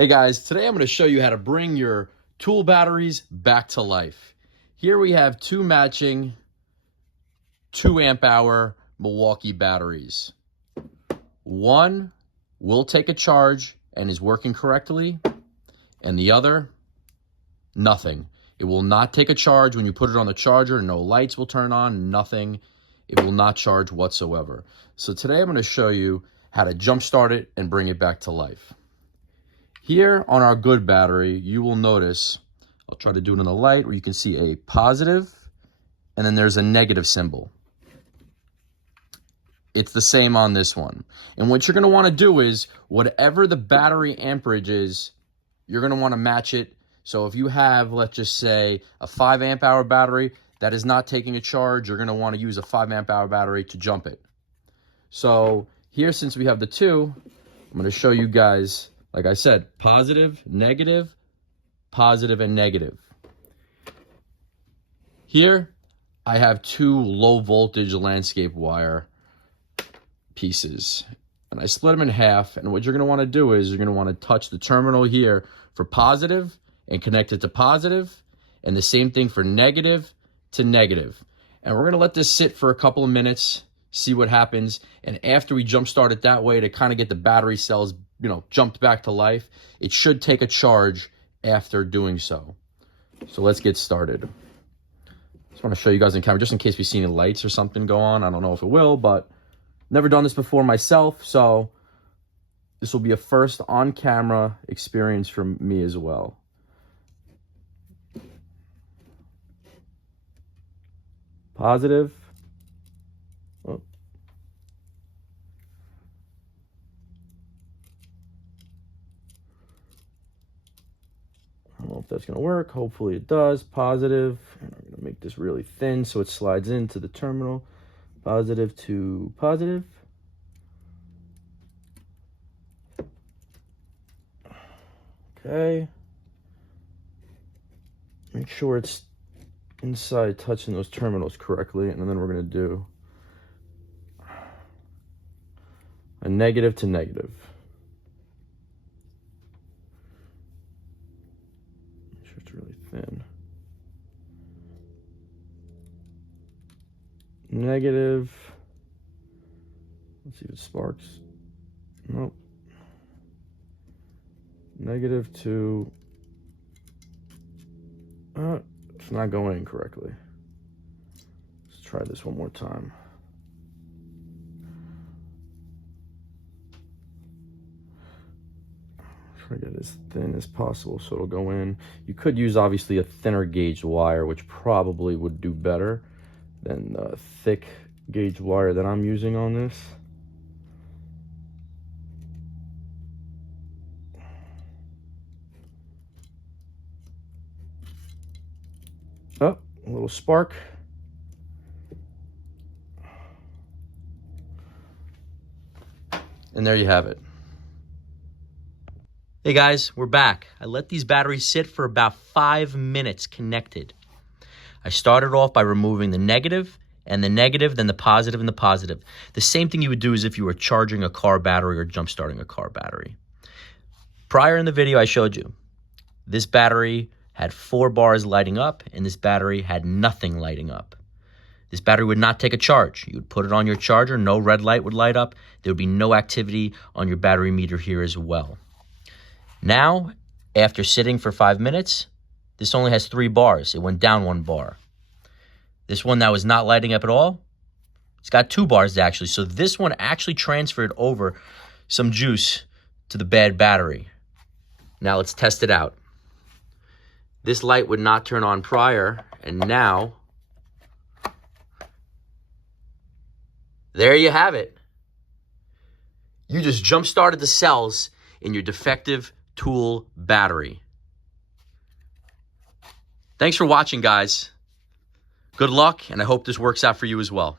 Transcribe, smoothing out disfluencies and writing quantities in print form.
Hey guys, today I'm going to show you how to bring your tool batteries back to life. Here we have two matching 2 amp hour Milwaukee batteries. One will take a charge and is working correctly, and the other, nothing. It will not take a charge when you put it on the charger. No lights will turn on, nothing. It will not charge whatsoever. So today I'm going to show you how to jump start it and bring it back to life. Here on our good battery, you will notice, I'll try to do it in the light, where you can see a positive and then there's a negative symbol. It's the same on this one. And what you're going to want to do is, whatever the battery amperage is, you're going to want to match it. So if you have, let's just say, a 5 amp hour battery that is not taking a charge, you're going to want to use a 5 amp hour battery to jump it. So here, since we have the two, I'm going to show you guys, like I said, positive, negative, positive, and negative. Here, I have 2 low voltage landscape wire pieces. And I split them in half. And what you're going to want to do is you're going to want to touch the terminal here for positive and connect it to positive. And the same thing for negative to negative. And we're going to let this sit for a couple of minutes, see what happens. And after we jump start it that way to kind of get the battery cells, jumped back to life, it should take a charge after doing so. So let's get started. Just want to show you guys in camera, just in case we see any lights or something go on. I don't know if it will, but never done this before myself, so this will be a first on-camera experience for me as well. Positive. Oh. I don't know if that's going to work. Hopefully it does. Positive. And I'm going to make this really thin so it slides into the terminal. Positive to positive. Okay. Make sure it's inside touching those terminals correctly, and then we're going to do a negative to negative. Make sure it's really thin. Negative. Let's see if it sparks. Nope. Negative to. It's not going in correctly. Let's try this one more time. Try to get it as thin as possible so it'll go in. You could use obviously a thinner gauge wire, which probably would do better than the thick gauge wire that I'm using on this. Oh, a little spark. And there you have it. Hey guys, we're back. I let these batteries sit for about 5 minutes connected. I started off by removing the negative and the negative, then the positive and the positive. The same thing you would do as if you were charging a car battery or jump starting a car battery. Prior in the video I showed you, this battery had 4 bars lighting up, and this battery had nothing lighting up. This battery would not take a charge. You would put it on your charger, no red light would light up. There would be no activity on your battery meter here as well. Now, after sitting for 5 minutes, this only has 3 bars. It went down 1 bar. This one that was not lighting up at all, it's got 2 bars actually. So this one actually transferred over some juice to the bad battery. Now let's test it out. This light would not turn on prior, and now, there you have it. You just jump-started the cells in your defective tool battery. Thanks for watching, guys. Good luck, and I hope this works out for you as well.